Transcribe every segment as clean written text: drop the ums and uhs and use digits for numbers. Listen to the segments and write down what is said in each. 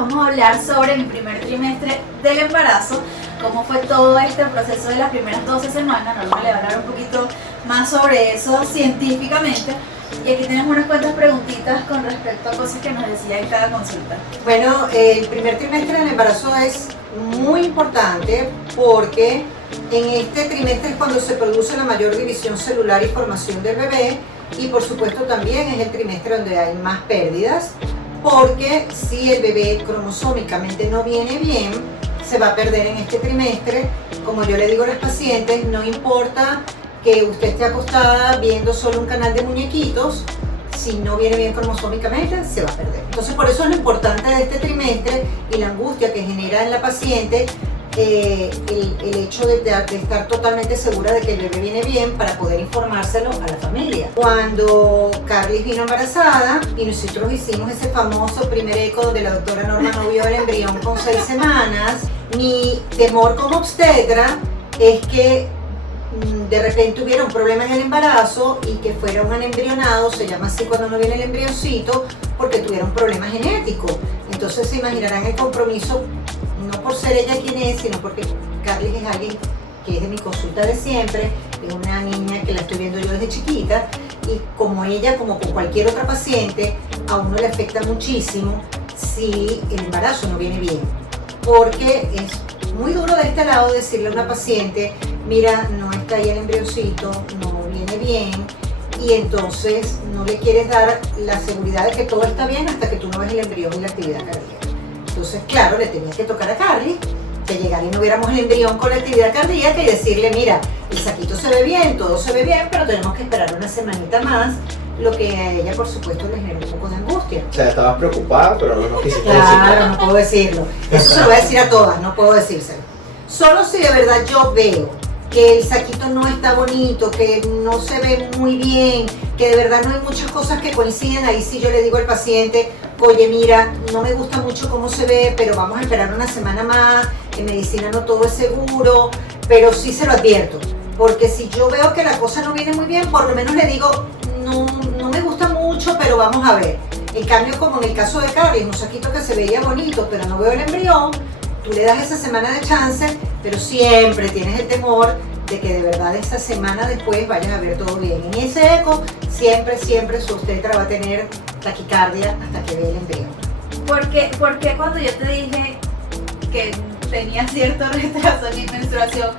vamos a hablar sobre mi primer trimestre del embarazo, cómo fue todo este proceso de las primeras 12 semanas. Norma le va a hablar un poquito más sobre eso científicamente. Y aquí tenemos unas cuantas preguntitas con respecto a cosas que nos decía en cada consulta. Bueno, el primer trimestre del embarazo es muy importante porque en este trimestre es cuando se produce la mayor división celular y formación del bebé, y por supuesto también es el trimestre donde hay más pérdidas, porque si el bebé cromosómicamente no viene bien, se va a perder en este trimestre. Como yo le digo a los pacientes, no importa que usted esté acostada viendo solo un canal de muñequitos, si no viene bien cromosómicamente, se va a perder. Entonces, por eso es lo importante de este trimestre y la angustia que genera en la paciente el hecho de estar totalmente segura de que el bebé viene bien para poder informárselo a la familia. Cuando Carly vino embarazada y nosotros hicimos ese famoso primer eco donde la doctora Norma no vio el embrión con 6 semanas, mi temor como obstetra es que de repente hubiera un problema en el embarazo y que fuera un anembrionado, se llama así cuando no viene el embrioncito, porque tuviera un problema genético. Entonces se imaginarán el compromiso, no por ser ella quien es, sino porque Carly es alguien que es de mi consulta de siempre, es una niña que la estoy viendo yo desde chiquita, y como ella, como con cualquier otra paciente, a uno le afecta muchísimo si el embarazo no viene bien, porque es muy duro de este lado decirle a una paciente: mira, no está ahí el embrioncito, no viene bien, y entonces no le quieres dar la seguridad de que todo está bien hasta que tú no ves el embrión y la actividad cardíaca. Entonces, claro, le tenía que tocar a Carly que llegara y no viéramos el embrión con la actividad cardíaca y decirle: mira, el saquito se ve bien, todo se ve bien, pero tenemos que esperar una semanita más, lo que a ella, por supuesto, le generó un poco de angustia. O sea, estabas preocupada, pero no nos quisiste decir. Claro, no puedo decirlo. Eso se lo voy a decir a todas, no puedo decírselo. Solo si de verdad yo veo que el saquito no está bonito, que no se ve muy bien, que de verdad no hay muchas cosas que coinciden, ahí sí yo le digo al paciente: oye, mira, no me gusta mucho cómo se ve, pero vamos a esperar una semana más, en medicina no todo es seguro, pero sí se lo advierto, porque si yo veo que la cosa no viene muy bien, por lo menos le digo: no me gusta mucho, pero vamos a ver. En cambio, como en el caso de Carly, un saquito que se veía bonito, pero no veo el embrión, tú le das esa semana de chance, pero siempre tienes el temor de que de verdad esa semana después vayas a ver todo bien. En ese eco, siempre su obstetra va a tener taquicardia hasta que vea el embrión. ¿Por qué cuando yo te dije que tenía cierto retraso en mi menstruación,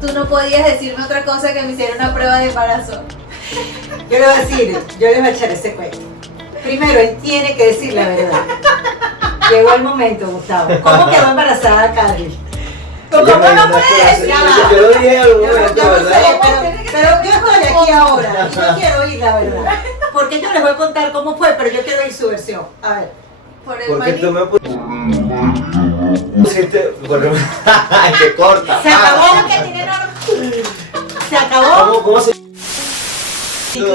tú no podías decirme otra cosa que me hiciera una prueba de embarazo? Yo le voy a decir, yo le voy a echar ese cuento. Primero, él tiene que decir la verdad. Llegó el momento, Gustavo. ¿Cómo quedó embarazada Carly? ¿Cómo no puedes decir? Yo lo dije en algún momento, Yo no sé, ¿verdad? pero yo estoy aquí ahora y yo quiero oír la verdad. Porque yo les voy a contar cómo fue, pero yo quiero oír su versión. A ver. Por el Porque maní. tú me pusiste... ¡Ay, qué corta! Se acabó. Que tiene norma. Se acabó ¿Cómo se llama?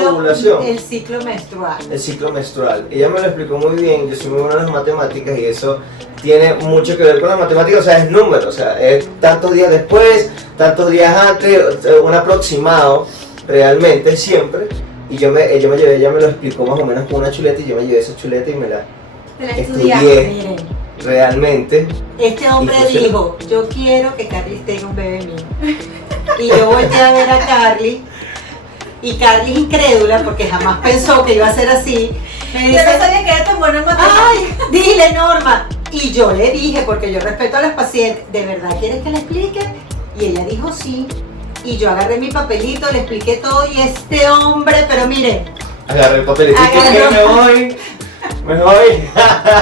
Ovulación. el ciclo menstrual. El ciclo menstrual. Ella me lo explicó muy bien, yo soy muy bueno en las matemáticas y eso tiene mucho que ver con las matemáticas, o sea, es número, o sea, es tantos días después, tantos días antes, un aproximado realmente siempre. Y ella me lo explicó más o menos con una chuleta y yo me llevé esa chuleta y me la Te la estudié estudiaste. Miren, realmente. este hombre Y funcionó. dijo: yo quiero que Carly tenga un bebé mío. Y yo volteé a ver a Carly, y Carly, incrédula porque jamás pensó que iba a ser así, me Yo dice: no sabía que era tan buena en matemáticas. ay, dile, Norma. Y yo le dije, porque yo respeto a las pacientes: ¿de verdad quieres que le explique? Y ella dijo sí. Y yo agarré mi papelito, le expliqué todo, y este hombre, pero miren, Agarré el papelito y que Agarró. me voy.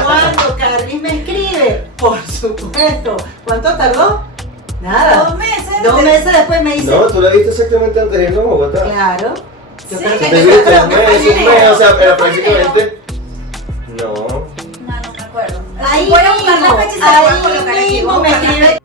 cuando Carly me escribe, por supuesto, ¿cuánto tardó? Nada. 2 meses. 2 meses después me dice: No, tú la viste exactamente antes de irnos a Bogotá. claro. Yo Sí, creo que que Te yo viste creo un que mes, fue en un mes, enero. o sea, pero ¿Fue en enero? prácticamente. No. No me acuerdo. ahí Voy a buscar la mismo, fecha y se la voy a colocar ahí aquí. mismo Voy me a buscar la escribe.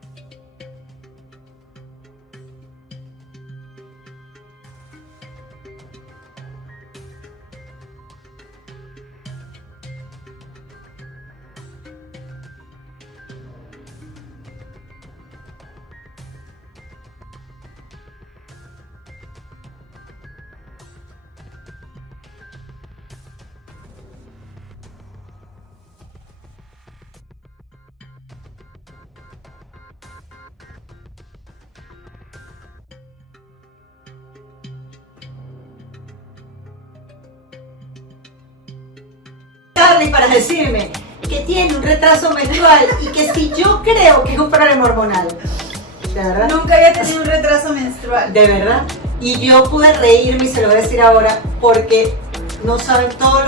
Carly para decirme que tiene un retraso menstrual y que si yo creo que es un problema hormonal. ¿De verdad? Nunca había tenido un retraso menstrual. De verdad. Y yo pude reírme y se lo voy a decir ahora porque no saben todos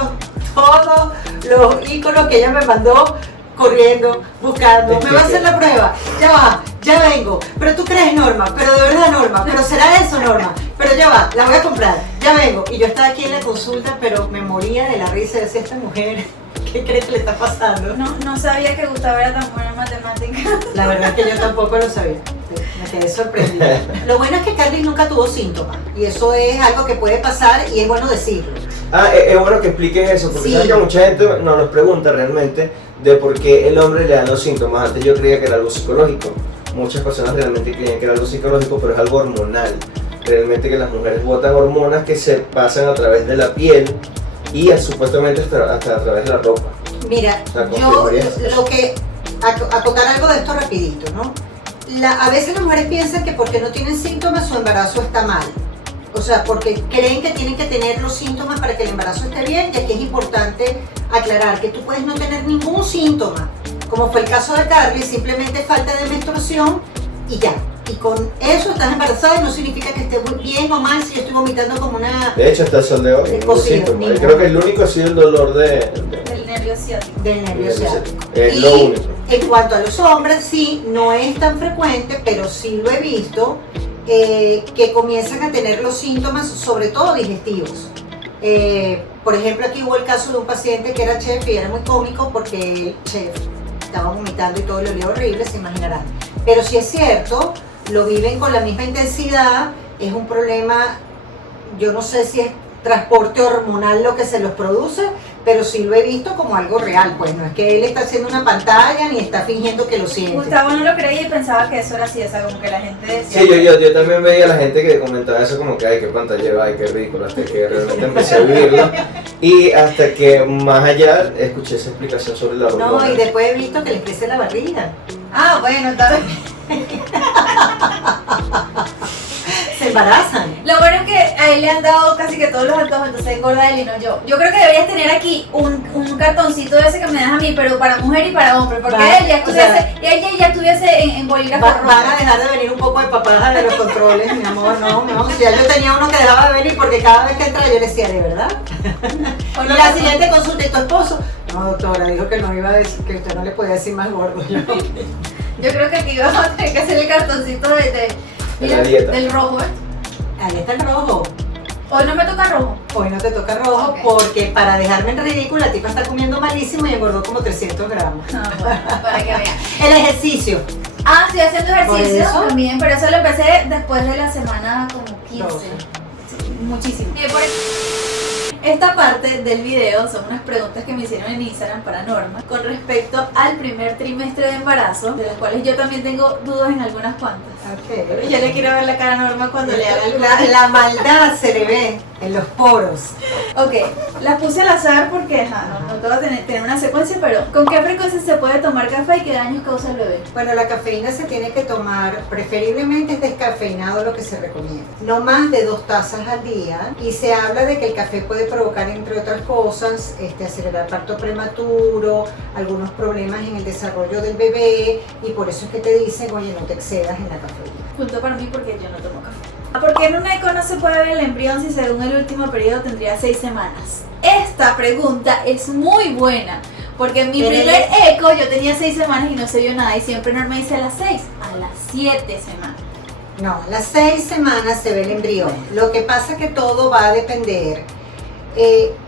los íconos que ella me mandó corriendo, buscando. Me va a hacer la prueba. Ya va, ya vengo. Pero tú crees, Norma, pero de verdad, Norma, pero será eso, Norma. Pero ya va, la voy a comprar. Ya vengo. Y yo estaba aquí en la consulta, pero me moría de la risa de decir, esta mujer, ¿qué crees que le está pasando? No sabía que Gustavo era tan buena en matemáticas. La verdad es que yo tampoco lo sabía. Me quedé sorprendida. Lo bueno es que Carly nunca tuvo síntomas. Y eso es algo que puede pasar y es bueno decirlo. Es bueno que expliques eso, porque Sí. sabes que mucha gente nos pregunta realmente de por qué el hombre le da los síntomas. Antes yo creía que era algo psicológico. Muchas personas realmente creían que era algo psicológico, pero es algo hormonal. Realmente que las mujeres botan hormonas que se pasan a través de la piel y supuestamente hasta a través de la ropa. Mira, O sea, yo confirmarías eso. lo que, acotar algo de esto rapidito, ¿no? A veces las mujeres piensan que porque no tienen síntomas su embarazo está mal. O sea, porque creen que tienen que tener los síntomas para que el embarazo esté bien, y aquí es importante aclarar que tú puedes no tener ningún síntoma, como fue el caso de Carly, simplemente falta de menstruación y ya. Y con eso estás embarazada y no significa que esté muy bien o mal si yo estoy vomitando como una De hecho, hasta el sol de hoy, ningún posible, síntoma. ninguno. Creo que el único ha sido el dolor de Del nervio ciático. del nervio ciático. Es Y lo único. en cuanto a los hombres, sí, no es tan frecuente, pero sí lo he visto, que comienzan a tener los síntomas, sobre todo digestivos. Por ejemplo, aquí hubo el caso de un paciente que era chef y era muy cómico porque el chef estaba vomitando y todo le olía horrible, se imaginarán. Pero sí es cierto, lo viven con la misma intensidad, es un problema, yo no sé si es transporte hormonal lo que se los produce, pero sí lo he visto como algo real, pues no es que él está haciendo una pantalla ni está fingiendo que lo siente. Gustavo no lo creía y pensaba que eso era así, o sea, como que la gente decía. Sí, yo también veía a la gente que comentaba eso como que, ay, qué pantallero, ay, qué ridículo, hasta que realmente empecé a vivirlo. Y hasta que más allá escuché esa explicación sobre la hormona. No, y después he visto que les crece la barriga, Ah, bueno, tal vez. se embarazan. Lo bueno es que a él le han dado casi que todos los antojos, entonces engorda él y no yo. Yo creo que deberías tener aquí un cartoncito de ese que me das a mí, pero para mujer y para hombre, porque Va, él ya o sea, estuviese, ella ya estuviese en bolígrafo rojo. Van a dejar de venir un poco de papaja de los controles, mi amor, no. Si ya yo tenía uno que dejaba de venir porque cada vez que entraba yo le decía, ¿de verdad? O Y no, la no. siguiente consulta, ¿y tu esposo? No, doctora, dijo que no iba a decir, que usted no le podía decir más gordo. Yo creo que aquí vamos a tener que hacer el cartoncito De la dieta. del rojo, ¿eh? Ahí está el rojo. Hoy no me toca rojo. Hoy no te toca rojo Ok. porque para dejarme en ridículo la tipa está comiendo malísimo y engordó como 300 gramos. No, bueno, para que vean. El ejercicio. Ah, estoy haciendo ejercicio ¿Por eso? también, pero eso lo empecé después de la semana como 15. 12. Sí, muchísimo. Esta parte del video son unas preguntas que me hicieron en Instagram para Norma con respecto al primer trimestre de embarazo, de las cuales yo también tengo dudas en algunas cuantas. Okay. Yo le quiero ver la cara a Norma cuando le haga La maldad se le ve en los poros. Ok, las puse al azar porque no todo va a tener una secuencia, pero ¿con qué frecuencia se puede tomar café y qué daños causa el bebé? Bueno, la cafeína se tiene que tomar, preferiblemente es descafeinado lo que se recomienda. No más de 2 tazas al día. Y se habla de que el café puede provocar, entre otras cosas, acelerar parto prematuro, algunos problemas en el desarrollo del bebé. Y por eso es que te dicen, oye, no te excedas en la cafeína. Punto para mí porque yo no tomo café. ¿Por qué en un eco no se puede ver el embrión si según el último periodo tendría 6 semanas? Esta pregunta es muy buena, porque en mi Pero primer eco yo tenía 6 semanas y no se vio nada, y siempre Norma dice a las 6, a las 7 semanas. No, a las 6 semanas se ve el embrión. Lo que pasa es que todo va a depender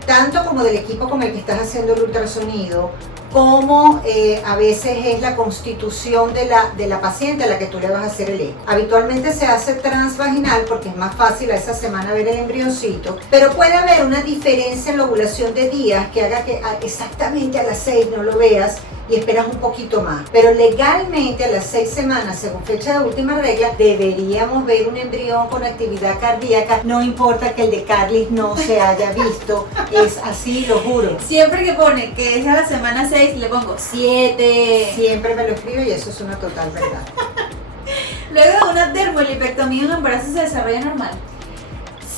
tanto como del equipo con el que estás haciendo el ultrasonido, como a veces es la constitución de la paciente a la que tú le vas a hacer el eco. Habitualmente se hace transvaginal porque es más fácil a esa semana ver el embrioncito, pero puede haber una diferencia en la ovulación de días que haga que exactamente a las 6 no lo veas y esperas un poquito más. Pero legalmente a las 6 semanas, según fecha de última regla, deberíamos ver un embrión con actividad cardíaca. No importa que el de Carly no se haya visto, es así, lo juro. Siempre que pone que es a la semana 6, le pongo 7. Siempre me lo escribe y eso es una total verdad. Luego de una dermolipectomía, un embarazo se desarrolla normal.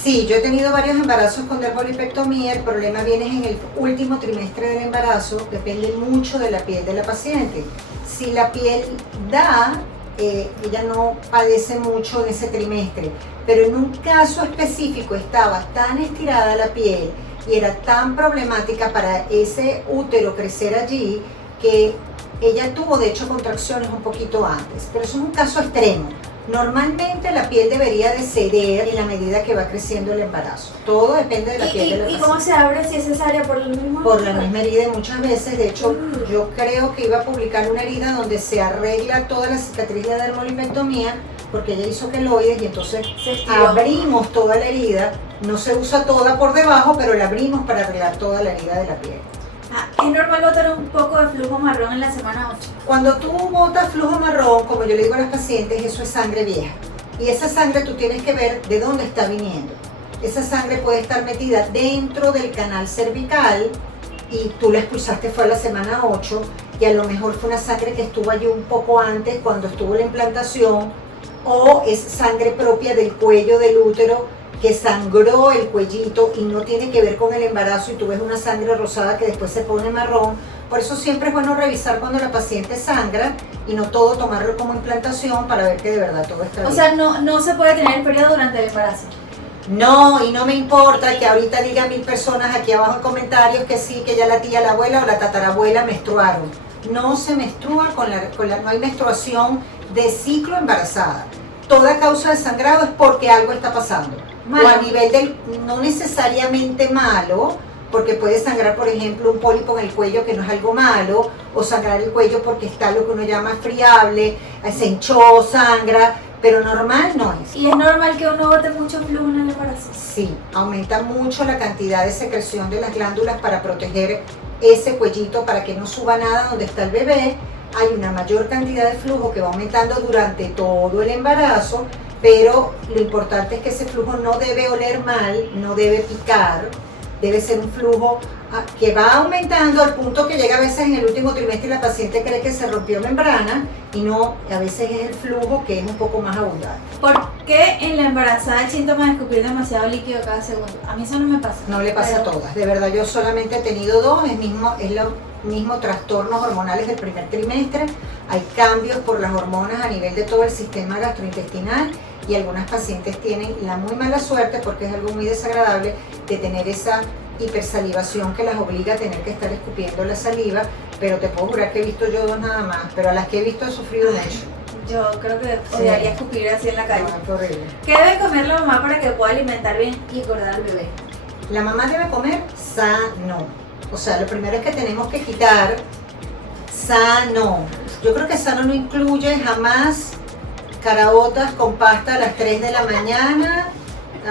Sí, yo he tenido varios embarazos con dermolipectomía. El problema viene en el último trimestre del embarazo. Depende mucho de la piel de la paciente. Si la piel da, ella no padece mucho en ese trimestre. Pero en un caso específico estaba tan estirada la piel y era tan problemática para ese útero crecer allí que ella tuvo de hecho contracciones un poquito antes. Pero eso es un caso extremo. Normalmente la piel debería de ceder en la medida que va creciendo el embarazo. Todo depende de la piel de la ¿Y paciente. cómo se abre si es cesárea por el mismo? Por la misma herida y muchas veces, de hecho, yo creo que iba a publicar una herida donde se arregla toda la cicatriz de la dermolipectomía porque ella hizo queloides y entonces Se estiró. abrimos toda la herida, no se usa toda por debajo, pero la abrimos para arreglar toda la herida de la piel. Es normal botar un poco de flujo marrón en la semana 8. Cuando tú botas flujo marrón, como yo le digo a las pacientes, eso es sangre vieja. Y esa sangre tú tienes que ver de dónde está viniendo. Esa sangre puede estar metida dentro del canal cervical y tú la expulsaste fue a la semana 8 y a lo mejor fue una sangre que estuvo allí un poco antes cuando estuvo la implantación, o es sangre propia del cuello del útero que sangró el cuellito y no tiene que ver con el embarazo y tú ves una sangre rosada que después se pone marrón. Por eso siempre es bueno revisar cuando la paciente sangra y no todo tomarlo como implantación para ver que de verdad todo está bien. O sea, no se puede tener el periodo durante el embarazo. No, y no me importa que ahorita digan 1000 personas aquí abajo en comentarios que sí, que ya la tía, la abuela o la tatarabuela menstruaron. No se menstrua no hay menstruación de ciclo embarazada. Toda causa de sangrado es porque algo está pasando. Malo. O a nivel del, no necesariamente malo, porque puede sangrar, por ejemplo, un pólipo en el cuello que no es algo malo, o sangrar el cuello porque está lo que uno llama friable, se hinchó, sangra, pero normal no es. ¿Y es normal que uno bote mucho flujo en el embarazo? Sí, aumenta mucho la cantidad de secreción de las glándulas para proteger ese cuellito, para que no suba nada donde está el bebé. Hay una mayor cantidad de flujo que va aumentando durante todo el embarazo, pero lo importante es que ese flujo no debe oler mal, no debe picar, debe ser un flujo que va aumentando al punto que llega a veces en el último trimestre y la paciente cree que se rompió membrana y no, a veces es el flujo que es un poco más abundante. ¿Por qué en la embarazada el síntoma de escupir demasiado líquido cada segundo? A mí eso no me pasa. No le pasa Pero- a todas, de verdad yo solamente he tenido 2, es los mismos trastornos hormonales del primer trimestre, hay cambios por las hormonas a nivel de todo el sistema gastrointestinal y algunas pacientes tienen la muy mala suerte, porque es algo muy desagradable, de tener esa hipersalivación que las obliga a tener que estar escupiendo la saliva, pero te puedo jurar que he visto yo 2 nada más, pero a las que he visto he sufrido mucho. Yo creo que odiaría escupir así en la calle. No, qué horrible. ¿Qué debe comer la mamá para que pueda alimentar bien y engordar al bebé? La mamá debe comer sano. O sea, lo primero es que tenemos que quitar sano. Yo creo que sano no incluye jamás caraotas con pasta a las 3 de la mañana,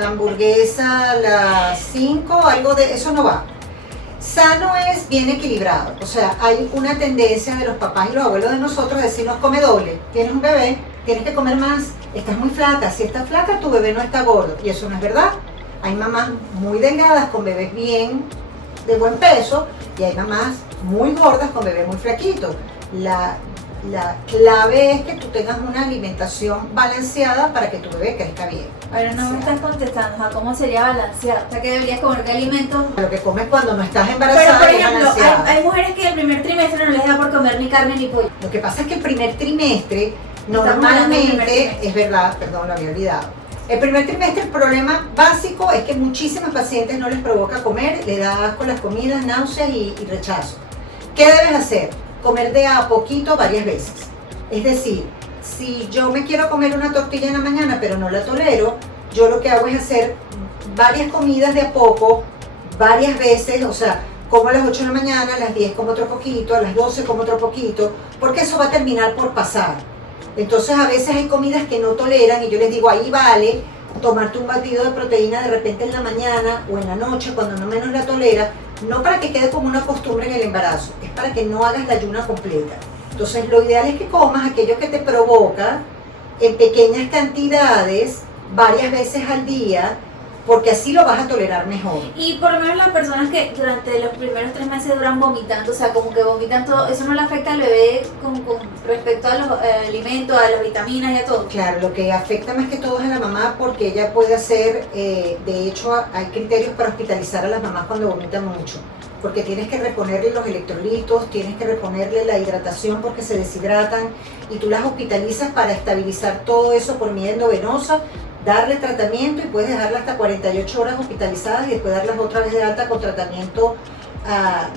hamburguesa a las 5, algo de eso no va. Sano es bien equilibrado. O sea, hay una tendencia de los papás y los abuelos de nosotros a decirnos come doble. Tienes un bebé, tienes que comer más, estás muy flaca. Si estás flaca, tu bebé no está gordo. Y eso no es verdad. Hay mamás muy delgadas con bebés bien de buen peso y hay mamás muy gordas con bebés muy flaquitos. La clave es que tú tengas una alimentación balanceada para que tu bebé crezca bien. Pero no me estás contestando, o sea, ¿cómo sería balanceado? O sea, ¿qué deberías comer? ¿Qué alimentos? Lo que comes cuando no estás Pero, embarazada por es ejemplo, balanceado. hay mujeres que el primer trimestre no les da por comer ni carne ni pollo. Lo que pasa es que el primer trimestre, Estamos hablando del primer normalmente, trimestre. es verdad, perdón, lo había olvidado. El primer trimestre el problema básico es que muchísimas pacientes no les provoca comer, le da asco las comidas, náuseas y rechazo. ¿Qué debes hacer? Comer de a poquito varias veces. Es decir, si yo me quiero comer una tortilla en la mañana pero no la tolero, yo lo que hago es hacer varias comidas de a poco, varias veces, o sea, como a las 8 de la mañana, a las 10 como otro poquito, a las 12 como otro poquito, porque eso va a terminar por pasar. Entonces a veces hay comidas que no toleran y yo les digo, ahí vale tomarte un batido de proteína de repente en la mañana o en la noche cuando no menos la tolera, no para que quede como una costumbre en el embarazo, es para que no hagas la ayuna completa. Entonces lo ideal es que comas aquello que te provoca en pequeñas cantidades, varias veces al día, porque así lo vas a tolerar mejor. Y por lo menos las personas que durante los primeros 3 meses duran vomitando, o sea, como que vomitan todo, ¿eso no le afecta al bebé con respecto a los alimentos, a las vitaminas y a todo? Claro, lo que afecta más que todo es a la mamá, porque ella puede hacer, de hecho hay criterios para hospitalizar a las mamás cuando vomitan mucho, porque tienes que reponerle los electrolitos, tienes que reponerle la hidratación porque se deshidratan, y tú las hospitalizas para estabilizar todo eso por vía endovenosa, darle tratamiento, y puedes dejarla hasta 48 horas hospitalizadas y después darlas otra vez de alta con tratamiento,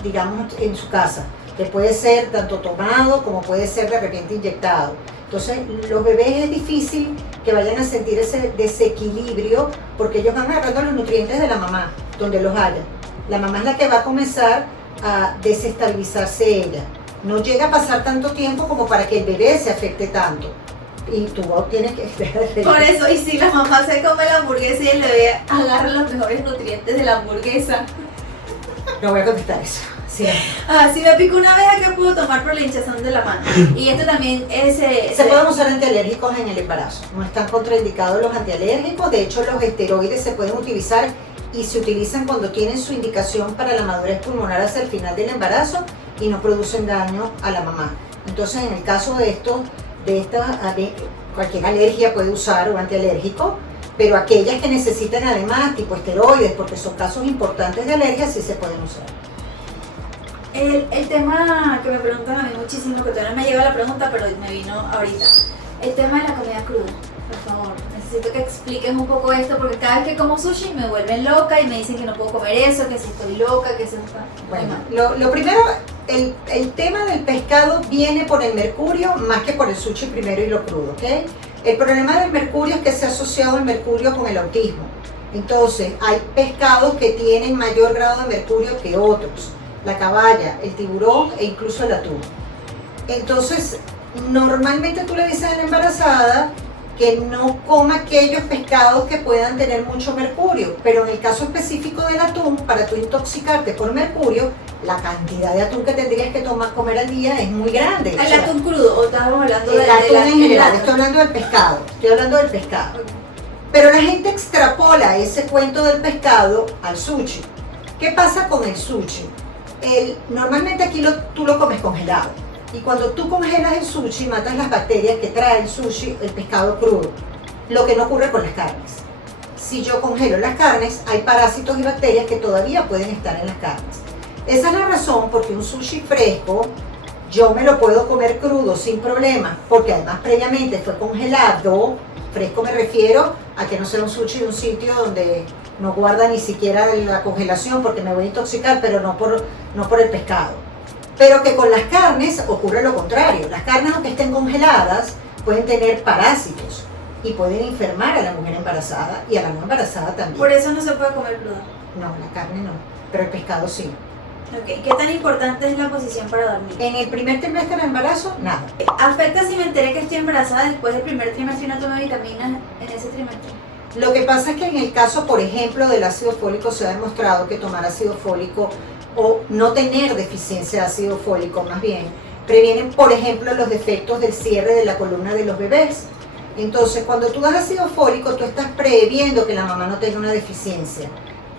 digamos, en su casa, que puede ser tanto tomado como puede ser de repente inyectado. Entonces, los bebés es difícil que vayan a sentir ese desequilibrio, porque ellos van agarrando los nutrientes de la mamá, donde los haya. La mamá es la que va a comenzar a desestabilizarse ella. No llega a pasar tanto tiempo como para que el bebé se afecte tanto. Y tú tienes que... Por eso, y si la mamá se come la hamburguesa y el bebé agarra los mejores nutrientes de la hamburguesa. No voy a contestar eso. Sí. Si me pico una vez, ¿qué puedo tomar por la hinchazón de la mano? Y esto también es... Se pueden usar antialérgicos en el embarazo. No están contraindicados los antialérgicos. De hecho, los esteroides se pueden utilizar y se utilizan cuando tienen su indicación para la madurez pulmonar hacia el final del embarazo y no producen daño a la mamá. Entonces, en el caso de cualquier alergia puede usar o antialérgico, pero aquellas que necesitan además tipo esteroides, porque son casos importantes de alergia, sí se pueden usar. El tema que me preguntan a mí muchísimo, que todavía no me llegó la pregunta, pero me vino ahorita. El tema de la comida cruda, por favor. Necesito que expliques un poco esto, porque cada vez que como sushi me vuelven loca y me dicen que no puedo comer eso, que si estoy loca, que eso está... Bueno, lo primero, el tema del pescado viene por el mercurio más que por el sushi primero y lo crudo, ¿ok? El problema del mercurio es que se ha asociado el mercurio con el autismo. Entonces, hay pescados que tienen mayor grado de mercurio que otros. La caballa, el tiburón e incluso el atún. Entonces, normalmente tú le dices a la embarazada que no coma aquellos pescados que puedan tener mucho mercurio, pero en el caso específico del atún, para tú intoxicarte por mercurio, la cantidad de atún que tendrías que comer al día es muy grande. ¿El atún crudo o estábamos hablando del atún en general? Estoy hablando del pescado, Pero la gente extrapola ese cuento del pescado al sushi. ¿Qué pasa con el sushi? Normalmente aquí tú lo comes congelado. Y cuando tú congelas el sushi, matas las bacterias que trae el sushi, el pescado crudo. Lo que no ocurre con las carnes. Si yo congelo las carnes, hay parásitos y bacterias que todavía pueden estar en las carnes. Esa es la razón porque un sushi fresco, yo me lo puedo comer crudo sin problema, porque además previamente fue congelado. Fresco me refiero a que no sea un sushi de un sitio donde no guarda ni siquiera la congelación, porque me voy a intoxicar, pero no por el pescado. Pero que con las carnes ocurre lo contrario. Las carnes, aunque estén congeladas, pueden tener parásitos y pueden enfermar a la mujer embarazada y a la no embarazada también. Por eso no se puede comer cruda. No, la carne no, pero el pescado sí. Okay. ¿Qué tan importante es la posición para dormir? En el primer trimestre del embarazo, nada. ¿Afecta si me enteré que estoy embarazada después del primer trimestre y no tomé vitaminas en ese trimestre? Lo que pasa es que en el caso, por ejemplo, del ácido fólico, se ha demostrado que tomar ácido fólico o no tener deficiencia de ácido fólico, más bien, previenen, por ejemplo, los defectos del cierre de la columna de los bebés. Entonces, cuando tú das ácido fólico, tú estás previendo que la mamá no tenga una deficiencia.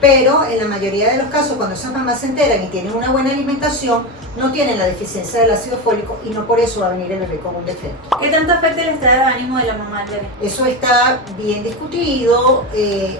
Pero en la mayoría de los casos, cuando esas mamás se enteran y tienen una buena alimentación, no tienen la deficiencia del ácido fólico y no por eso va a venir el bebé con un defecto. ¿Qué tanto afecta el estado de ánimo de la mamá al bebé? Eso está bien discutido,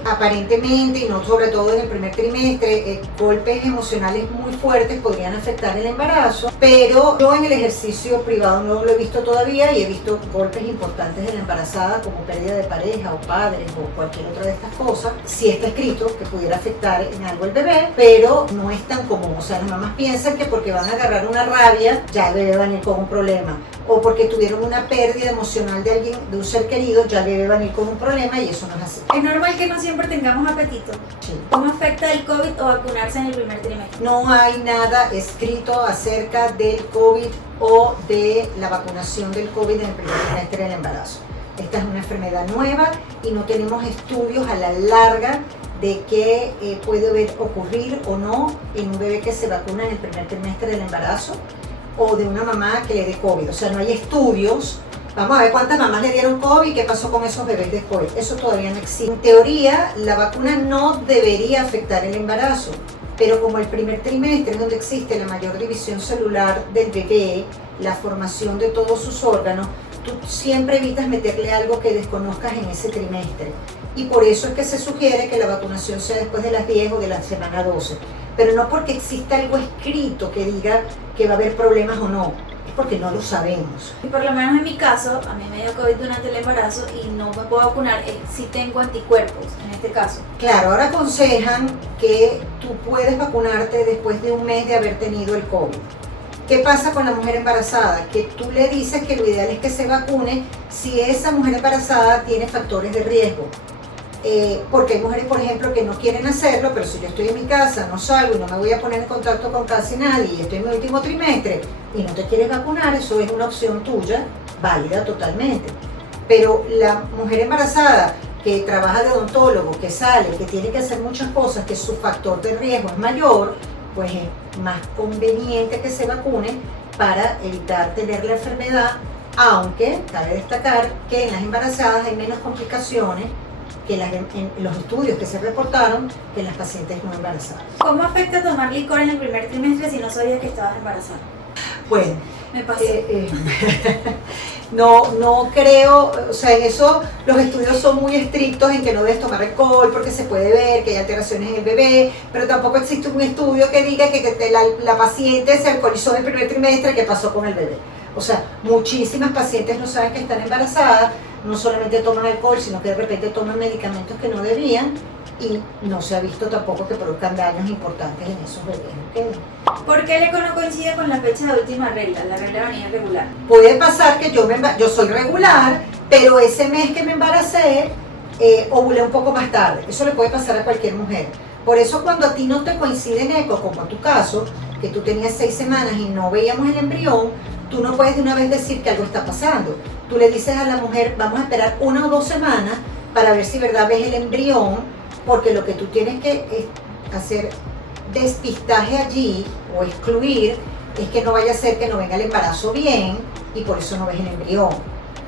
aparentemente, y no sobre todo en el primer trimestre, golpes emocionales muy fuertes podrían afectar el embarazo, pero yo en el ejercicio privado no lo he visto todavía y he visto golpes importantes de la embarazada como pérdida de pareja o padres o cualquier otra de estas cosas. Sí está escrito que pudiera afectar en algo el bebé, pero no es tan común. O sea, las mamás piensan que porque van a agarrar una rabia, ya el bebé va a venir con un problema. O porque tuvieron una pérdida emocional de alguien, de un ser querido, ya el bebé va a venir con un problema y eso no es así. ¿Es normal que no siempre tengamos apetito? Sí. ¿Cómo afecta el COVID o vacunarse en el primer trimestre? No hay nada escrito acerca del COVID o de la vacunación del COVID en el primer trimestre del embarazo. Esta es una enfermedad nueva y no tenemos estudios a la larga de qué puede ocurrir o no en un bebé que se vacuna en el primer trimestre del embarazo o de una mamá que le dé COVID. O sea, no hay estudios Vamos a ver cuántas mamás le dieron COVID y qué pasó con esos bebés después. Eso todavía no existe. En teoría, la vacuna no debería afectar el embarazo, pero como el primer trimestre es donde existe la mayor división celular del bebé, la formación de todos sus órganos, tú siempre evitas meterle algo que desconozcas en ese trimestre. Y por eso es que se sugiere que la vacunación sea después de las 10 o de la semana 12. Pero no porque exista algo escrito que diga que va a haber problemas o no, es porque no lo sabemos. Y por lo menos en mi caso, a mí me dio COVID durante el embarazo y no me puedo vacunar, si tengo anticuerpos en este caso. Claro, ahora aconsejan que tú puedes vacunarte después de un mes de haber tenido el COVID. ¿Qué pasa con la mujer embarazada? Que tú le dices que lo ideal es que se vacune si esa mujer embarazada tiene factores de riesgo. Porque hay mujeres, por ejemplo, que no quieren hacerlo, pero si yo estoy en mi casa, no salgo y no me voy a poner en contacto con casi nadie y estoy en mi último trimestre y no te quieres vacunar, eso es una opción tuya, válida totalmente. Pero la mujer embarazada que trabaja de odontólogo, que sale, que tiene que hacer muchas cosas, que su factor de riesgo es mayor, pues es más conveniente que se vacune para evitar tener la enfermedad, aunque cabe destacar que en las embarazadas hay menos complicaciones que en los estudios que se reportaron que en las pacientes no embarazadas. ¿Cómo afecta tomar licor en el primer trimestre si no sabías que estabas embarazada? Bueno, Me pasó. no creo, o sea, en eso los estudios son muy estrictos en que no debes tomar alcohol porque se puede ver que hay alteraciones en el bebé, pero tampoco existe un estudio que diga que la paciente se alcoholizó en el primer trimestre, ¿qué pasó con el bebé? O sea, muchísimas pacientes no saben que están embarazadas, no solamente toman alcohol, sino que de repente toman medicamentos que no debían y no se ha visto tampoco que produzcan daños importantes en esos bebés. ¿Okay? ¿Por qué el eco no coincide con la fecha de última regla, la regla de venida regular? Puede pasar que yo soy regular, pero ese mes que me embaracé, ovulé un poco más tarde. Eso le puede pasar a cualquier mujer. Por eso cuando a ti no te coincide en eco, como en tu caso, que tú tenías 6 semanas y no veíamos el embrión, tú no puedes de una vez decir que algo está pasando. Tú le dices a la mujer, vamos a esperar 1 o 2 semanas para ver si verdad ves el embrión, porque lo que tú tienes que hacer despistaje allí o excluir es que no vaya a ser que no venga el embarazo bien y por eso no ves el embrión.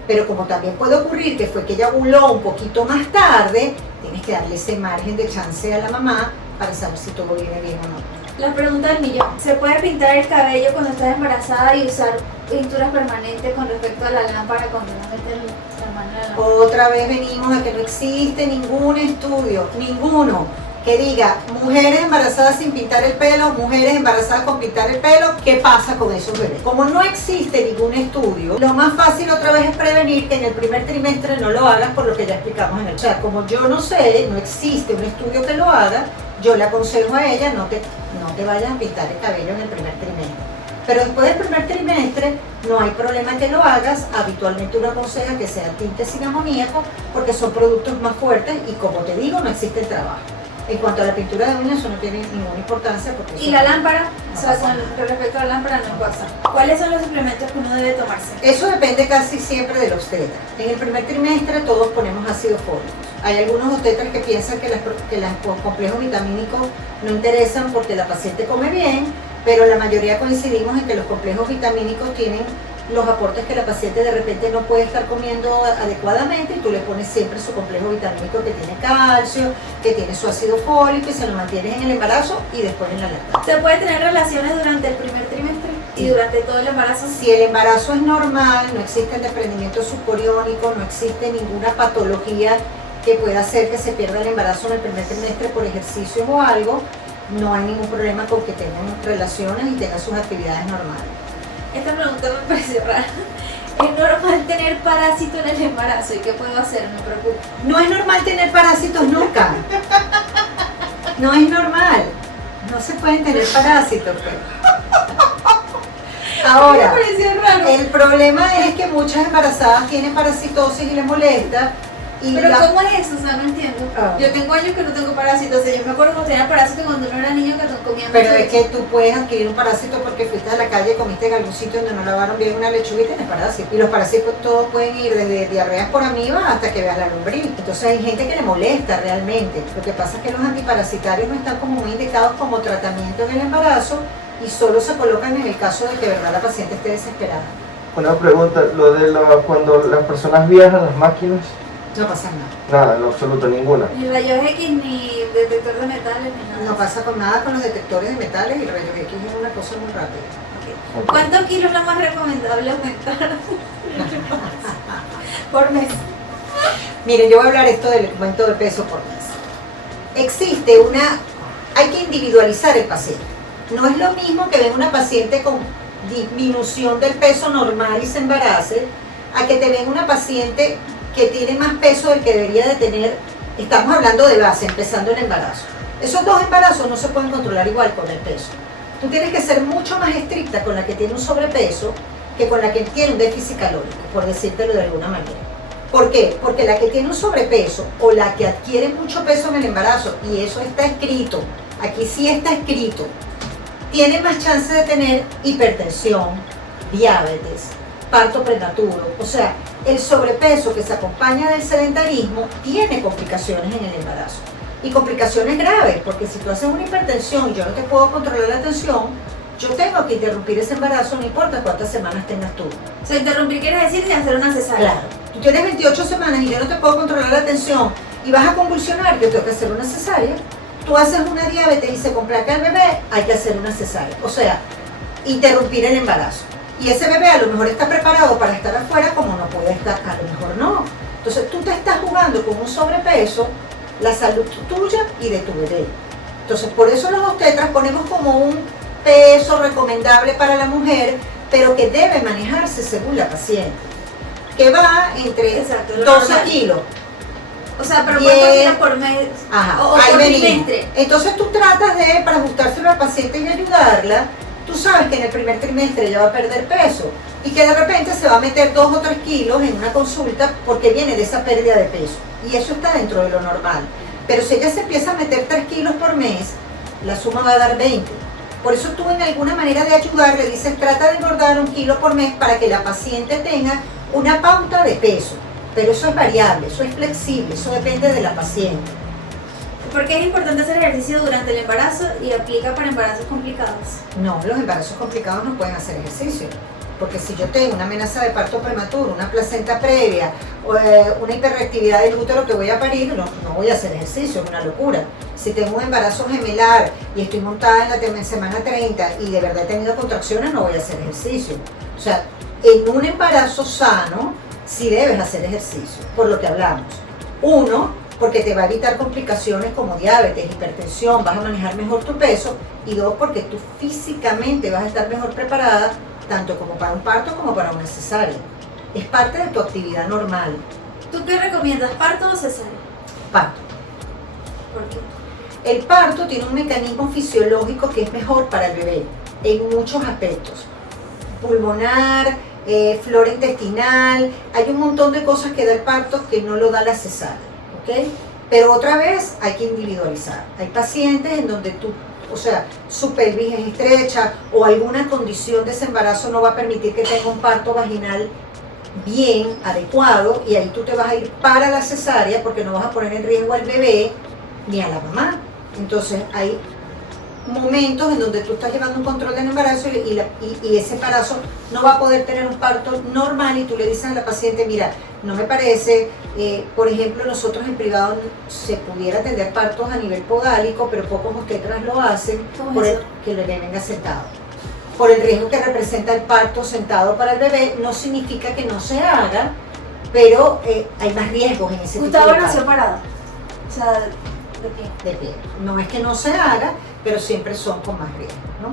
Pero como también puede ocurrir que fue que ella ovuló un poquito más tarde, tienes que darle ese margen de chance a la mamá para saber si todo viene bien o no. La pregunta del millón. ¿Se puede pintar el cabello cuando estás embarazada y usar pinturas permanentes con respecto a la lámpara cuando no metes la mano en la lámpara? Otra vez venimos a que no existe ningún estudio, ninguno, que diga mujeres embarazadas sin pintar el pelo, mujeres embarazadas con pintar el pelo, ¿qué pasa con esos bebés? Como no existe ningún estudio, lo más fácil otra vez es prevenir que en el primer trimestre no lo hagas por lo que ya explicamos en el chat. Como yo no sé, no existe un estudio que lo haga, yo le aconsejo a ella no te vayas a pintar el cabello en el primer trimestre. Pero después del primer trimestre no hay problema que lo hagas, habitualmente uno aconseja que sea tinte sin amoníaco porque son productos más fuertes y como te digo no existe el trabajo. En cuanto a la pintura de uñas, eso no tiene ninguna importancia. Porque ¿Y la lámpara? No O sea, pasa con respecto a la lámpara no pasa. ¿Cuáles son los suplementos que uno debe tomarse? Eso depende casi siempre del obstetra. En el primer trimestre todos ponemos ácido fólico. Hay algunos obstetras que piensan que los complejos vitamínicos no interesan porque la paciente come bien, pero la mayoría coincidimos en que los complejos vitamínicos tienen los aportes que la paciente de repente no puede estar comiendo adecuadamente y tú le pones siempre su complejo vitamínico que tiene calcio, que tiene su ácido fólico y se lo mantienes en el embarazo y después en la lactancia. ¿Se puede tener relaciones durante el primer trimestre y durante todo el embarazo? Si el embarazo es normal, no existe el desprendimiento subcoriónico, no existe ninguna patología que pueda hacer que se pierda el embarazo en el primer trimestre por ejercicio o algo, no hay ningún problema con que tengan relaciones y tengan sus actividades normales. Esta pregunta me pareció rara. ¿Es normal tener parásito en el embarazo? ¿Y qué puedo hacer? Me preocupa. No es normal tener parásitos nunca. No es normal. No se pueden tener parásitos. Pues. Ahora, Me pareció raro. el problema es que muchas embarazadas tienen parasitosis y les molesta. Y Pero ¿cómo es eso? O sea, no entiendo. Ah. Yo tengo años que no tengo parásitos. O sea, yo me acuerdo cuando tenía parásito cuando uno era niño que no comía mucho. Pero es que tú puedes adquirir un parásito porque fuiste a la calle, comiste en algún sitio donde no lavaron bien una lechuga y tienes parásito. Y los parásitos todos pueden ir desde diarreas por amiba hasta que veas la lombriz. Entonces hay gente que le molesta realmente. Lo que pasa es que los antiparasitarios no están como muy indicados como tratamiento en el embarazo y solo se colocan en el caso de que de verdad la paciente esté desesperada. Una pregunta, cuando las personas viajan, las máquinas, No pasa nada. nada, en absoluto, ninguna. Ni rayos X, ni detector de metales, ni nada. No pasa con nada con los detectores de metales y rayos X es una cosa muy rápida. Ok. ¿Cuántos kilos es lo más recomendable aumentar por mes? Miren, yo voy a hablar esto del aumento de peso por mes. Hay que individualizar el paciente. No es lo mismo que venga una paciente con disminución del peso normal y se embarace, a que te venga una paciente que tiene más peso del que debería de tener. Estamos hablando de base, empezando el embarazo. Esos dos embarazos no se pueden controlar igual con el peso. Tú tienes que ser mucho más estricta con la que tiene un sobrepeso que con la que tiene un déficit calórico, por decírtelo de alguna manera. ¿Por qué? Porque la que tiene un sobrepeso o la que adquiere mucho peso en el embarazo, y eso está escrito, aquí sí está escrito, tiene más chance de tener hipertensión, diabetes, parto prematuro. O sea, el sobrepeso que se acompaña del sedentarismo tiene complicaciones en el embarazo. Y complicaciones graves, porque si tú haces una hipertensión y yo no te puedo controlar la tensión, yo tengo que interrumpir ese embarazo, no importa cuántas semanas tengas tú. O sea, interrumpir quiere decir de hacer una cesárea. Claro, tú tienes 28 semanas y yo no te puedo controlar la tensión y vas a convulsionar, yo tengo que hacer una cesárea. Tú haces una diabetes y se complica el bebé, hay que hacer una cesárea. O sea, interrumpir el embarazo. Y ese bebé a lo mejor está preparado para estar afuera, como no puede estar, a lo mejor no. Entonces tú te estás jugando con un sobrepeso, la salud tuya y de tu bebé. Entonces por eso los obstetras ponemos como un peso recomendable para la mujer, pero que debe manejarse según la paciente, que va entre Exacto, lo 12 normal. kilos. O sea, pero 10. ¿cuántos días por mes? Ajá, O ahí por venimos. trimestre. Entonces tú tratas de, para ajustárselo al paciente y ayudarla, tú sabes que en el primer trimestre ella va a perder peso y que de repente se va a meter 2 o 3 kilos en una consulta porque viene de esa pérdida de peso. Y eso está dentro de lo normal. Pero si ella se empieza a meter 3 kilos por mes, la suma va a dar 20. Por eso tú en alguna manera de ayudarle dices, trata de engordar 1 kilo por mes para que la paciente tenga una pauta de peso. Pero eso es variable, eso es flexible, eso depende de la paciente. Porque es importante hacer ejercicio durante el embarazo y aplica para embarazos complicados. No, los embarazos complicados no pueden hacer ejercicio. Porque si yo tengo una amenaza de parto prematuro, una placenta previa, una hiperreactividad del útero que voy a parir, no voy a hacer ejercicio, es una locura. Si tengo un embarazo gemelar y estoy montada en la semana 30 y de verdad he tenido contracciones, no voy a hacer ejercicio. O sea, en un embarazo sano, sí debes hacer ejercicio, por lo que hablamos. 1, porque te va a evitar complicaciones como diabetes, hipertensión, vas a manejar mejor tu peso. Y 2, porque tú físicamente vas a estar mejor preparada, tanto como para un parto como para una cesárea. Es parte de tu actividad normal. ¿Tú qué recomiendas, parto o cesárea? Parto. ¿Por qué? El parto tiene un mecanismo fisiológico que es mejor para el bebé en muchos aspectos. Pulmonar, flora intestinal, hay un montón de cosas que da el parto que no lo da la cesárea, ¿ok? Pero otra vez hay que individualizar. Hay pacientes en donde su pelvis es estrecha o alguna condición de ese embarazo no va a permitir que tenga un parto vaginal bien, adecuado, y ahí tú te vas a ir para la cesárea porque no vas a poner en riesgo al bebé ni a la mamá. Entonces hay momentos en donde tú estás llevando un control del embarazo y ese embarazo no va a poder tener un parto normal y tú le dices a la paciente, mira, no me parece, por ejemplo, nosotros en privado se pudiera atender partos a nivel podálico, pero pocos obstetras lo hacen, ¿Cómo es eso? que el bebé venga sentado. Por el riesgo que representa el parto sentado para el bebé, no significa que no se haga, pero hay más riesgos en ese tipo de Gustavo parto. nació parado. O sea, ¿de qué? De pie. No es que no se haga, pero siempre son con más riesgo, ¿no?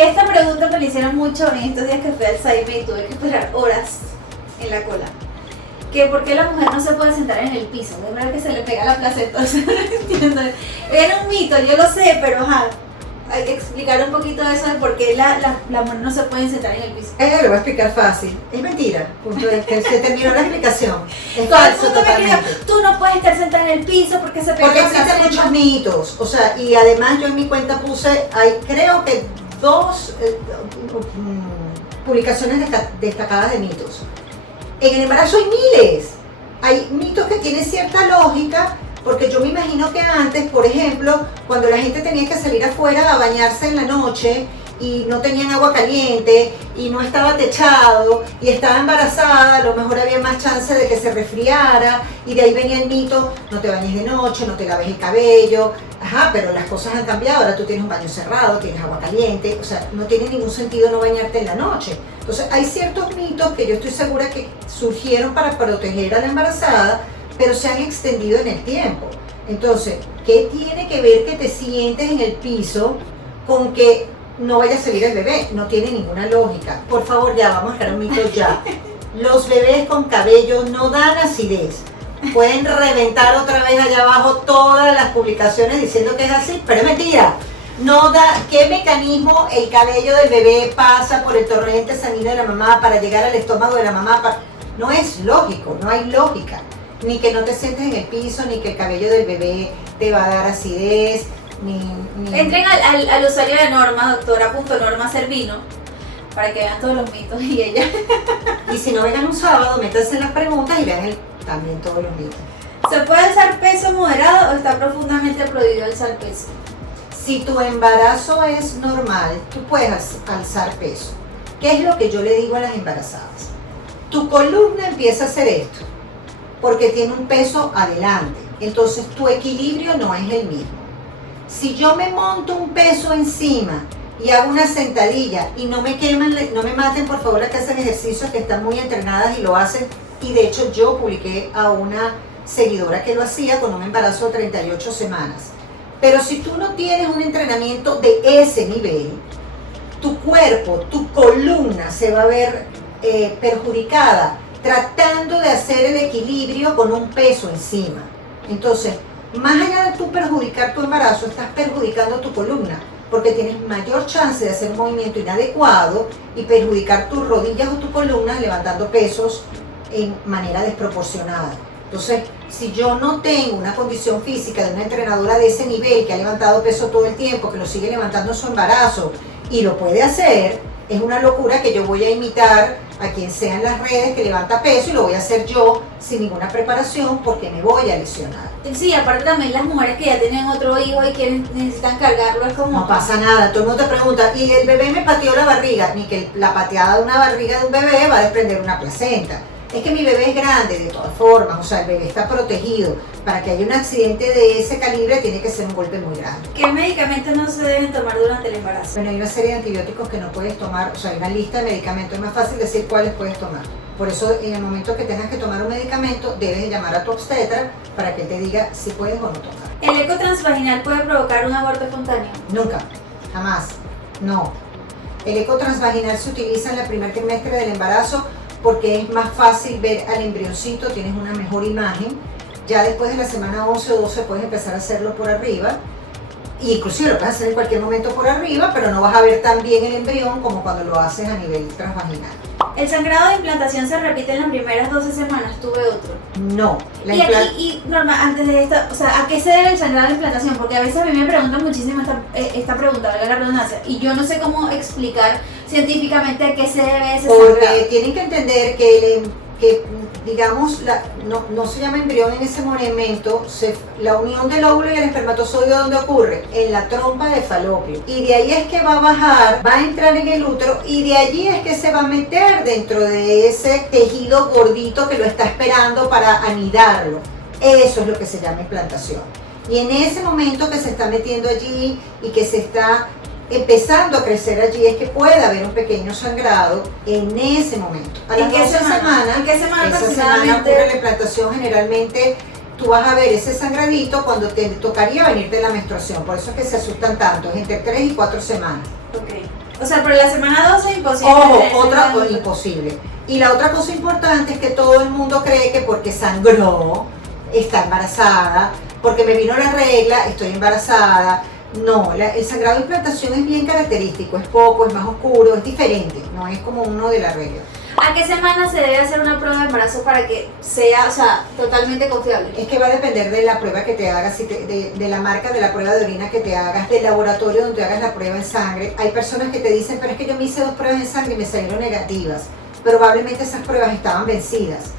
Esta pregunta me la hicieron mucho en estos días que fui al Saime y tuve que esperar horas en la cola. Que por qué la mujer no se puede sentar en el piso, de verdad que se le pega la placenta, o sea, no entiendo. Era un mito, yo lo sé, pero hay que explicar un poquito de eso de por qué la mujer no se puede sentar en el piso. Lo voy a explicar fácil. Es mentira. Punto de que se terminó la explicación. Es Todo el falso mundo me totalmente. escribió, tú no puedes estar sentada en el piso porque se pega Porque la existen placenta. muchos mitos. O sea, y además yo en mi cuenta puse, hay creo que 2 publicaciones destacadas de mitos. En el embarazo hay miles. Hay mitos que tienen cierta lógica, porque yo me imagino que antes, por ejemplo, cuando la gente tenía que salir afuera a bañarse en la noche y no tenían agua caliente y no estaba techado y estaba embarazada, a lo mejor había más chance de que se resfriara y de ahí venía el mito, no te bañes de noche, no te laves el cabello, ajá, pero las cosas han cambiado, ahora tú tienes un baño cerrado, tienes agua caliente, o sea, no tiene ningún sentido no bañarte en la noche. Entonces hay ciertos mitos que yo estoy segura que surgieron para proteger a la embarazada, pero se han extendido en el tiempo. Entonces, ¿qué tiene que ver que te sientes en el piso con que no vaya a salir el bebé? No tiene ninguna lógica. Por favor, ya, vamos a crear un mito ya. Los bebés con cabello no dan acidez. Pueden reventar otra vez allá abajo todas las publicaciones diciendo que es así, pero es mentira. No da. ¿Qué mecanismo el cabello del bebé pasa por el torrente sanguíneo de la mamá para llegar al estómago de la mamá? No es lógico, no hay lógica. Ni que no te sientes en el piso, ni que el cabello del bebé te va a dar acidez, ni... Entren al usuario de Norma, doctora.Norma Servino, para que vean todos los mitos y ella. Y si no vengan un sábado, métanse en las preguntas y vean también todos los mitos. ¿Se puede alzar peso moderado o está profundamente prohibido alzar peso? Si tu embarazo es normal, tú puedes alzar peso. ¿Qué es lo que yo le digo a las embarazadas? Tu columna empieza a hacer esto, porque tiene un peso adelante. Entonces tu equilibrio no es el mismo. Si yo me monto un peso encima y hago una sentadilla y no me queman, no me maten por favor las que hacen ejercicios, que están muy entrenadas y lo hacen, y de hecho yo publiqué a una seguidora que lo hacía con un embarazo de 38 semanas. Pero si tú no tienes un entrenamiento de ese nivel, tu cuerpo, tu columna se va a ver perjudicada tratando de hacer el equilibrio con un peso encima. Entonces, más allá de tú perjudicar tu embarazo, estás perjudicando tu columna, porque tienes mayor chance de hacer un movimiento inadecuado y perjudicar tus rodillas o tu columna levantando pesos en manera desproporcionada. Entonces, si yo no tengo una condición física de una entrenadora de ese nivel que ha levantado peso todo el tiempo, que lo sigue levantando en su embarazo y lo puede hacer, es una locura que yo voy a imitar a quien sea en las redes que levanta peso y lo voy a hacer yo sin ninguna preparación porque me voy a lesionar. Sí, aparte también las mujeres que ya tienen otro hijo y que necesitan cargarlo, es como... No pasa nada, todo el mundo te pregunta, ¿y el bebé me pateó la barriga? Ni que la pateada de una barriga de un bebé va a desprender una placenta. Es que mi bebé es grande, de todas formas, o sea, el bebé está protegido. Para que haya un accidente de ese calibre tiene que ser un golpe muy grande. ¿Qué medicamentos no se deben tomar durante el embarazo? Bueno, hay una serie de antibióticos que no puedes tomar, o sea, hay una lista de medicamentos, es más fácil decir cuáles puedes tomar. Por eso, en el momento que tengas que tomar un medicamento, debes de llamar a tu obstetra para que él te diga si puedes o no tomar. ¿El eco transvaginal puede provocar un aborto espontáneo? Nunca, jamás, no. El eco transvaginal se utiliza en el primer trimestre del embarazo porque es más fácil ver al embrioncito, tienes una mejor imagen. Ya después de la semana 11 o 12 puedes empezar a hacerlo por arriba. Y inclusive lo puedes hacer en cualquier momento por arriba, pero no vas a ver tan bien el embrión como cuando lo haces a nivel transvaginal. ¿El sangrado de implantación se repite en las primeras 12 semanas? Tuve otro. No. Y Norma, antes de esto, o sea, ¿a qué se debe el sangrado de implantación? Porque a veces a mí me preguntan muchísimo esta pregunta, valga la redundancia, y yo no sé cómo explicar científicamente a qué se debe ese sangrado. Porque tienen que entender que digamos, no se llama embrión en ese momento, la unión del óvulo y el espermatozoide, ¿dónde ocurre? En la trompa de falopio. Y de ahí es que va a bajar, va a entrar en el útero y de allí es que se va a meter dentro de ese tejido gordito que lo está esperando para anidarlo. Eso es lo que se llama implantación. Y en ese momento que se está metiendo allí y que se está empezando a crecer allí es que puede haber un pequeño sangrado en ese momento. A las 12 semanas, ¿en qué semana esa semana aproximadamente? ocurre la implantación. Generalmente tú vas a ver ese sangradito cuando te tocaría venirte la menstruación, por eso es que se asustan tanto, es entre 3 y 4 semanas. Ok. O sea, pero la semana 12 es imposible. Ojo, otra cosa imposible. Y la otra cosa importante es que todo el mundo cree que porque sangró, está embarazada, porque me vino la regla, estoy embarazada. No, el sangrado de implantación es bien característico, es poco, es más oscuro, es diferente, no es como uno de la regla. ¿A qué semana se debe hacer una prueba de embarazo para que sea, o sea, totalmente confiable? Es que va a depender de la prueba que te hagas, de la marca de la prueba de orina que te hagas, del laboratorio donde hagas la prueba en sangre. Hay personas que te dicen, pero es que yo me hice 2 pruebas en sangre y me salieron negativas. Probablemente esas pruebas estaban vencidas.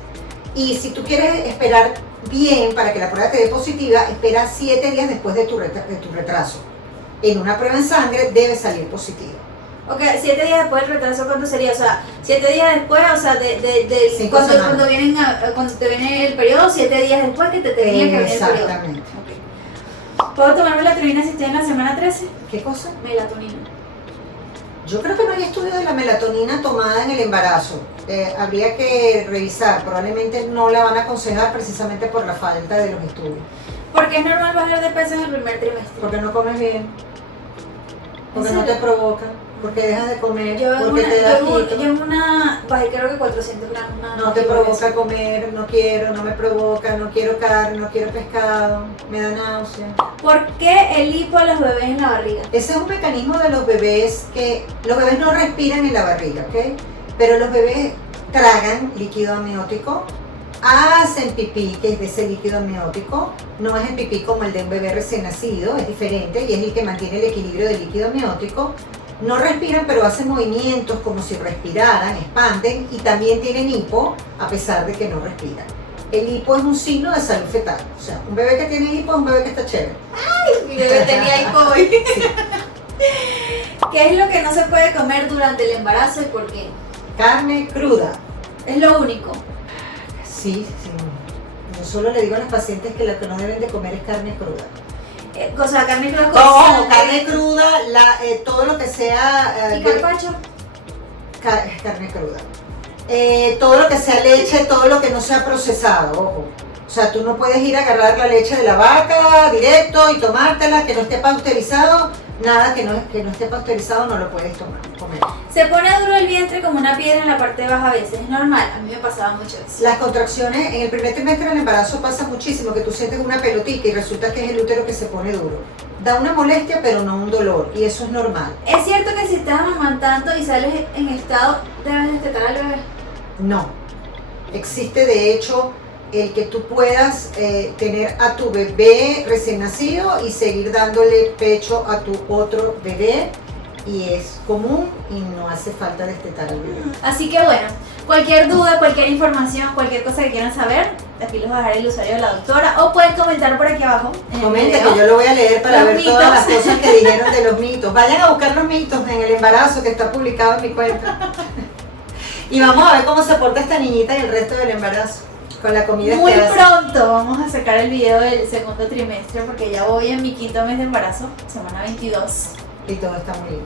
Y si tú quieres esperar bien para que la prueba te dé positiva, espera 7 días después de tu retraso. En una prueba en sangre debe salir positivo. Ok, 7 días después del retraso, ¿cuánto sería? O sea, 7 días después, o sea, Cinco cuando, semanas. cuando te viene el periodo, 7 días después que te tenía que venir el periodo. Exactamente. Ok. ¿Puedo tomar melatonina si estoy en la semana 13? ¿Qué cosa? Melatonina. Yo creo que no hay estudio de la melatonina tomada en el embarazo. Habría que revisar. Probablemente no la van a aconsejar precisamente por la falta de los estudios. ¿Por qué es normal bajar de peso en el primer trimestre? Porque no comes bien. Porque ¿En no te serio? provoca. Porque dejas de comer. Yo en Porque una, te da yo en quito. una, bajé creo que 400 gramos. nada No más te por provoca eso. comer, no quiero, no me provoca, no quiero carne, no quiero pescado, me da náusea. ¿Por qué el hipo a los bebés en la barriga? Ese es un mecanismo de los bebés que los bebés no respiran en la barriga, ¿ok? Pero los bebés tragan líquido amniótico, hacen pipí, que es de ese líquido amniótico, no es el pipí como el de un bebé recién nacido, es diferente y es el que mantiene el equilibrio del líquido amniótico. No respiran, pero hacen movimientos como si respiraran, expanden y también tienen hipo a pesar de que no respiran. El hipo es un signo de salud fetal, o sea, un bebé que tiene hipo es un bebé que está chévere. Mi bebé tenía hipo hoy. ¿Qué es lo que no se puede comer durante el embarazo y por qué? Carne cruda. Es lo único. Sí, sí. Yo solo le digo a los pacientes que lo que no deben de comer es carne cruda. O sea, carne cruda con No, sangre. carne cruda, todo lo que sea ¿Y carpacho? carne cruda. Todo lo que sea leche, todo lo que no sea procesado, ojo. O sea, tú no puedes ir a agarrar la leche de la vaca directo y tomártela, que no esté pasteurizado. Nada que no esté pasteurizado no lo puedes comer. Se pone duro el vientre como una piedra en la parte baja a veces. Es normal. A mí me pasaba mucho eso. Las contracciones, en el primer trimestre del embarazo pasa muchísimo, que tú sientes una pelotita y resulta que es el útero que se pone duro. Da una molestia, pero no un dolor, y eso es normal. ¿Es cierto que si estás amamantando y sales en estado, debes destetar al bebé? No. Existe de hecho el que tú puedas tener a tu bebé recién nacido y seguir dándole pecho a tu otro bebé, y es común y no hace falta destetar al bebé. Así que bueno, cualquier duda, cualquier información, cualquier cosa que quieran saber, aquí les voy a dejar el usuario de la doctora o pueden comentar por aquí abajo. En el Comenta video. que yo lo voy a leer para Los ver todas las mitos. cosas que dijeron de los mitos. Vayan a buscar los mitos en el embarazo que está publicado en mi cuenta. Y vamos a ver cómo se porta esta niñita en el resto del embarazo con la comida Muy que hace. pronto vamos a sacar el video del segundo trimestre porque ya voy en mi 5.º mes de embarazo, semana 22. Y todo está muy bien.